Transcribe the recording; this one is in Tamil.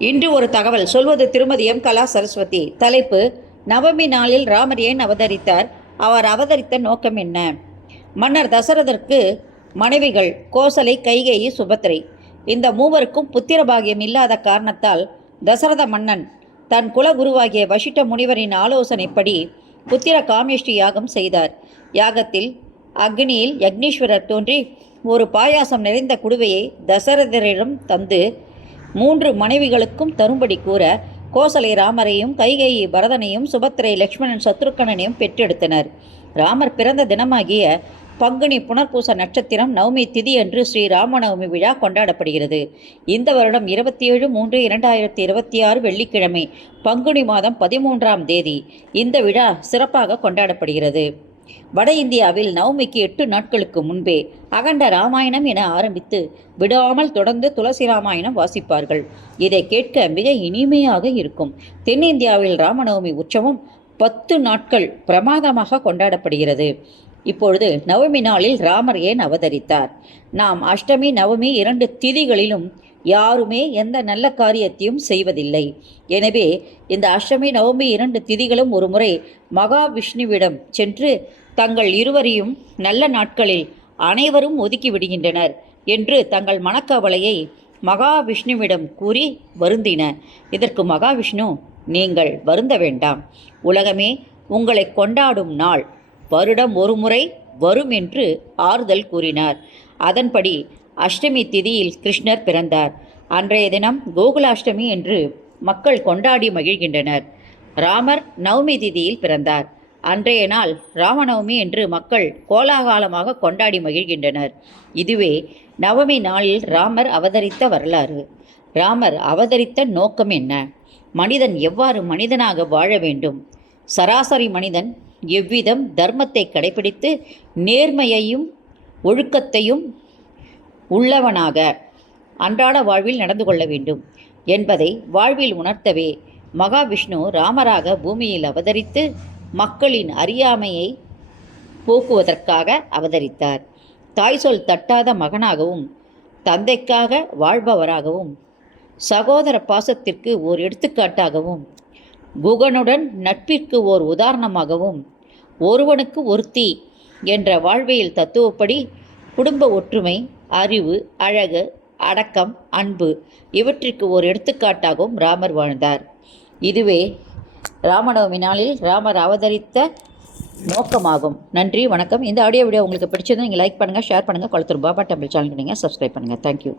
இன்று ஒரு தகவல் சொல்வது திருமதி எம். கலா சரஸ்வதி. தலைப்பு: நவமி நாளில் ராமர் ஏன் அவதரித்தார்? அவர் அவதரித்த நோக்கம் என்ன? மன்னர் தசரதற்கு மனைவிகள் கோசலை, கைகேயி, சுபத்திரை. இந்த மூவருக்கும் புத்திர பாகியம் இல்லாத காரணத்தால் தசரத மன்னன் தன் குலகுருவாகிய வசிட்ட முனிவரின் ஆலோசனைப்படி புத்திர காமேஷ்டி யாகம் செய்தார். யாகத்தில் அக்னியில் யக்னீஸ்வரர் தோன்றி ஒரு பாயாசம் நிறைந்த குடுவையை தசரதரிடம் தந்து 3 மனைவிகளுக்கும் தரும்படி கூற, கோசலை ராமரையும், கைகேயி பரதனையும், சுபத்திரை லக்ஷ்மணன் சத்ருக்கனையும் பெற்றெடுத்தனர். ராமர் பிறந்த தினமாகிய பங்குனி புனர்பூச நட்சத்திரம் நவமி திதி அன்று ஸ்ரீ ராமநவமி விழா கொண்டாடப்படுகிறது. இந்த வருடம் 27/3/2026 வெள்ளிக்கிழமை பங்குனி மாதம் 13ஆம் தேதி இந்த விழா சிறப்பாக கொண்டாடப்படுகிறது. வட இந்தியாவில் நவமிக்கு 8 நாட்களுக்கு முன்பே அகண்ட ராமாயணம் என ஆரம்பித்து விடாமல் தொடர்ந்து துளசி ராமாயணம் வாசிப்பார்கள். இதை கேட்க மிக இனிமையாக இருக்கும். தென்னிந்தியாவில் ராமநவமி உற்சவம் 10 நாட்கள் பிரமாதமாக கொண்டாடப்படுகிறது. இப்பொழுது நவமி நாளில் ராமர் ஏன் அவதரித்தார்? நாம் அஷ்டமி, நவமி 2 திதிகளிலும் யாருமே எந்த நல்ல காரியத்தையும் செய்வதில்லை. எனவே இந்த அஷ்டமி, நவமி 2 திதிகளும் ஒரு முறை மகாவிஷ்ணுவிடம் சென்று தங்கள் இருவரையும் நல்ல நாட்களில் அனைவரும் ஒதுக்கி விடுகின்றனர் என்று தங்கள் மனக்கவலையை மகாவிஷ்ணுவிடம் கூறி வருந்தின. இதற்கு மகாவிஷ்ணு, நீங்கள் வருந்த வேண்டாம், உலகமே உங்களை கொண்டாடும் நாள் வருடம் ஒரு முறை வரும் என்று ஆறுதல் கூறினார். அதன்படி அஷ்டமி திதியில் கிருஷ்ணர் பிறந்தார். அன்றைய தினம் கோகுலாஷ்டமி என்று மக்கள் கொண்டாடி மகிழ்கின்றனர். ராமர் நவமி திதியில் பிறந்தார். அன்றைய நாள் ராமநவமி என்று மக்கள் கோலாகலமாக கொண்டாடி மகிழ்கின்றனர். இதுவே நவமி நாளில் ராமர் அவதரித்த வரலாறு. ராமர் அவதரித்த நோக்கம் என்ன? மனிதன் எவ்வாறு மனிதனாக வாழ வேண்டும்? சராசரி மனிதன் எவ்விதம் தர்மத்தை கடைபிடித்து நேர்மையையும் ஒழுக்கத்தையும் உள்ளவனாக அன்றாட வாழ்வில் நடந்து கொள்ள வேண்டும் என்பதை வாழ்வில் உணர்த்தவே மகாவிஷ்ணு ராமராக பூமியில் அவதரித்து மக்களின் அறியாமையை போக்குவதற்காக அவதரித்தார். தாய் சொல் தட்டாத மகனாகவும், தந்தைக்காக வாழ்பவராகவும், சகோதர பாசத்திற்கு ஓர் எடுத்துக்காட்டாகவும், குகனுடன் நட்பிற்கு ஓர் உதாரணமாகவும், ஒருவனுக்கு ஒருத்தி என்ற வாழ்வியல் தத்துவப்படி குடும்ப ஒற்றுமை, அறிவு, அழகு, அடக்கம், அன்பு இவற்றிற்கு ஒரு எடுத்துக்காட்டாகவும் ராமர் வாழ்ந்தார். இதுவே ராமநவமி நாளில் ராமர் அவதரித்த நோக்கமாகும். நன்றி, வணக்கம். இந்த ஆடியோ வீடியோ உங்களுக்கு பிடிச்சது நீங்கள் லைக் பண்ணுங்கள், ஷேர் பண்ணுங்கள். கொளத்தூர் பாபா டெம்பிள் சேனலுக்கு நீங்கள் சப்ஸ்கிரைப் பண்ணுங்கள். தேங்க்யூ.